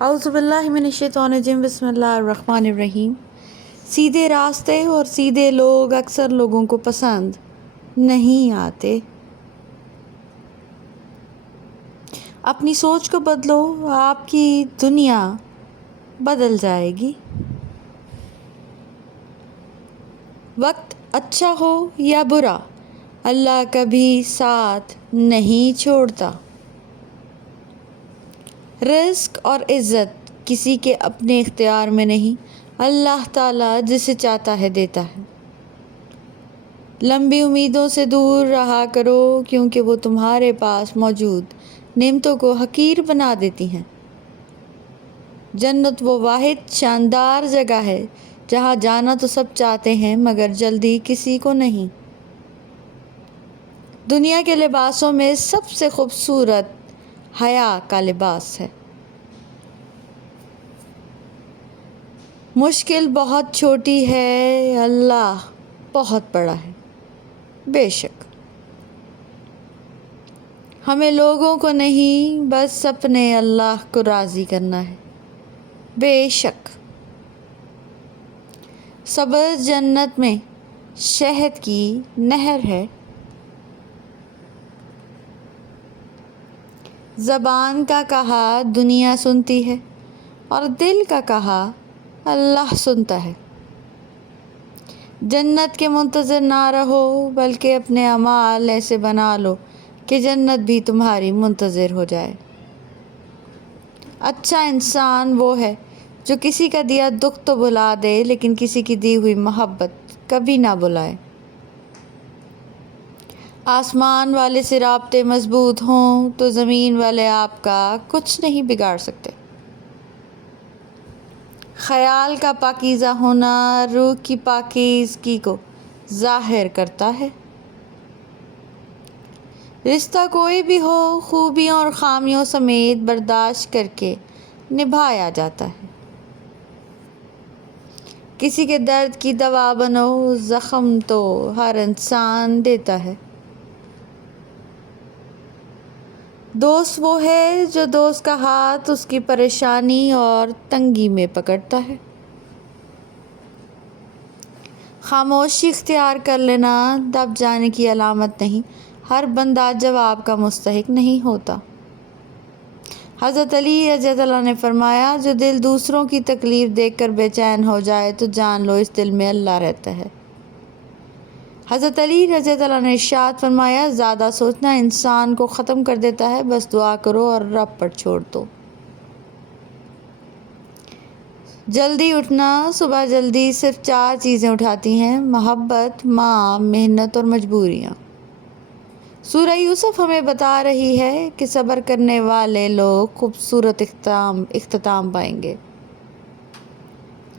اعوذ باللہ من الشیطان الرجیم، بسم اللہ الرحمن الرحیم۔ سیدھے راستے اور سیدھے لوگ اکثر لوگوں کو پسند نہیں آتے۔ اپنی سوچ کو بدلو، آپ کی دنیا بدل جائے گی۔ وقت اچھا ہو یا برا، اللہ کبھی ساتھ نہیں چھوڑتا۔ رزق اور عزت کسی کے اپنے اختیار میں نہیں، اللہ تعالیٰ جسے چاہتا ہے دیتا ہے۔ لمبی امیدوں سے دور رہا کرو، کیونکہ وہ تمہارے پاس موجود نعمتوں کو حقیر بنا دیتی ہیں۔ جنت وہ واحد شاندار جگہ ہے جہاں جانا تو سب چاہتے ہیں مگر جلدی کسی کو نہیں۔ دنیا کے لباسوں میں سب سے خوبصورت حیا کا لباس ہے۔ مشکل بہت چھوٹی ہے، اللہ بہت بڑا ہے۔ بے شک ہمیں لوگوں کو نہیں، بس اپنے اللہ کو راضی کرنا ہے۔ بے شک سبز جنت میں شہد کی نہر ہے۔ زبان کا کہا دنیا سنتی ہے اور دل کا کہا اللہ سنتا ہے۔ جنت کے منتظر نہ رہو، بلکہ اپنے اعمال ایسے بنا لو کہ جنت بھی تمہاری منتظر ہو جائے۔ اچھا انسان وہ ہے جو کسی کا دیا دکھ تو بھلا دے، لیکن کسی کی دی ہوئی محبت کبھی نہ بھلائے۔ آسمان والے سے رابطے مضبوط ہوں تو زمین والے آپ کا کچھ نہیں بگاڑ سکتے۔ خیال کا پاکیزہ ہونا روح کی پاکیزگی کو ظاہر کرتا ہے۔ رشتہ کوئی بھی ہو، خوبیوں اور خامیوں سمیت برداشت کر کے نبھایا جاتا ہے۔ کسی کے درد کی دوا بنو، زخم تو ہر انسان دیتا ہے۔ دوست وہ ہے جو دوست کا ہاتھ اس کی پریشانی اور تنگی میں پکڑتا ہے۔ خاموشی اختیار کر لینا دب جانے کی علامت نہیں، ہر بندہ جواب کا مستحق نہیں ہوتا۔ حضرت علی رضی اللہ عنہ نے فرمایا، جو دل دوسروں کی تکلیف دیکھ کر بے چین ہو جائے تو جان لو اس دل میں اللہ رہتا ہے۔ حضرت علی رضی اللہ عنہ نے ارشاد فرمایا، زیادہ سوچنا انسان کو ختم کر دیتا ہے، بس دعا کرو اور رب پر چھوڑ دو۔ جلدی اٹھنا، صبح جلدی صرف 4 چیزیں اٹھاتی ہیں: محبت، ماں، محنت اور مجبوریاں۔ سورہ یوسف ہمیں بتا رہی ہے کہ صبر کرنے والے لوگ خوبصورت اختتام پائیں گے۔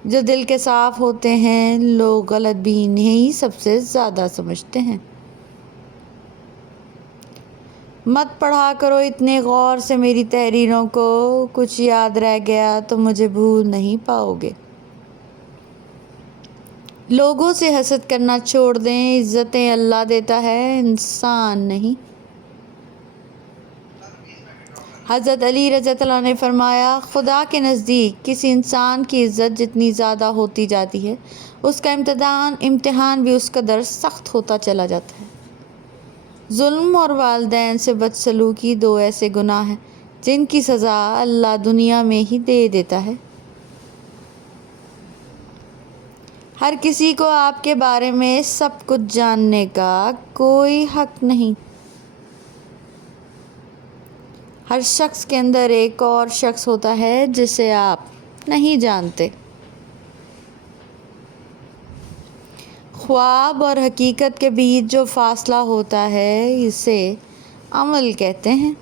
جو دل کے صاف ہوتے ہیں، لوگ غلط بھی انہیں سب سے زیادہ سمجھتے ہیں۔ مت پڑھا کرو اتنے غور سے میری تحریروں کو، کچھ یاد رہ گیا تو مجھے بھول نہیں پاؤ گے۔ لوگوں سے حسد کرنا چھوڑ دیں، عزتیں اللہ دیتا ہے، انسان نہیں۔ حضرت علی رضی اللہ عنہ نے فرمایا، خدا کے نزدیک کسی انسان کی عزت جتنی زیادہ ہوتی جاتی ہے، اس کا امتحان بھی اس قدر سخت ہوتا چلا جاتا ہے۔ ظلم اور والدین سے بدسلوکی 2 ایسے گناہ ہیں جن کی سزا اللہ دنیا میں ہی دے دیتا ہے۔ ہر کسی کو آپ کے بارے میں سب کچھ جاننے کا کوئی حق نہیں۔ ہر شخص کے اندر ایک اور شخص ہوتا ہے جسے آپ نہیں جانتے۔ خواب اور حقیقت کے بیچ جو فاصلہ ہوتا ہے اسے عمل کہتے ہیں۔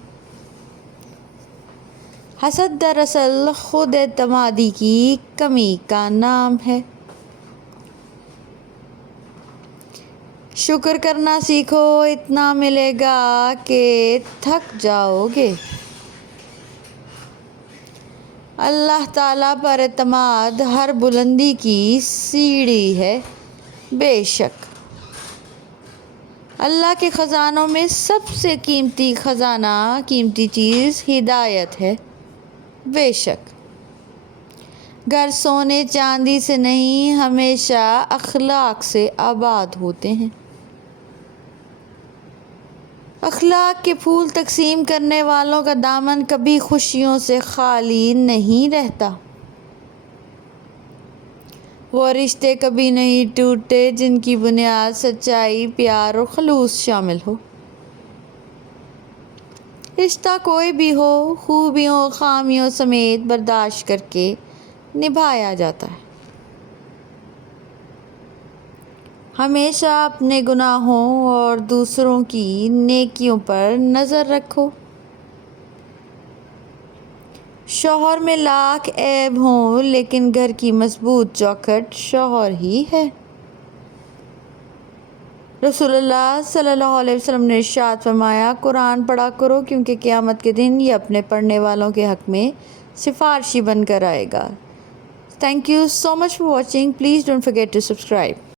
حسد دراصل خود اعتمادی کی کمی کا نام ہے۔ شکر کرنا سیکھو، اتنا ملے گا کہ تھک جاؤ گے۔ اللہ تعالیٰ پر اعتماد ہر بلندی کی سیڑھی ہے۔ بے شک اللہ کے خزانوں میں سب سے قیمتی خزانہ، قیمتی چیز ہدایت ہے۔ بے شک گھر سونے چاندی سے نہیں ہمیشہ اخلاق سے آباد ہوتے ہیں۔ اخلاق کے پھول تقسیم کرنے والوں کا دامن کبھی خوشیوں سے خالی نہیں رہتا۔ وہ رشتے کبھی نہیں ٹوٹتے جن کی بنیاد سچائی، پیار اور خلوص شامل ہو۔ رشتہ کوئی بھی ہو، خوبیوں اور خامیوں سمیت برداشت کر کے نبھایا جاتا ہے۔ ہمیشہ اپنے گناہوں اور دوسروں کی نیکیوں پر نظر رکھو۔ شوہر میں لاکھ عیب ہوں لیکن گھر کی مضبوط چوکھٹ شوہر ہی ہے۔ رسول اللہ صلی اللہ علیہ وسلم نے ارشاد فرمایا، قرآن پڑھا کرو کیونکہ قیامت کے دن یہ اپنے پڑھنے والوں کے حق میں سفارشی بن کر آئے گا۔ Thank you so much for watching. Please don't forget to subscribe.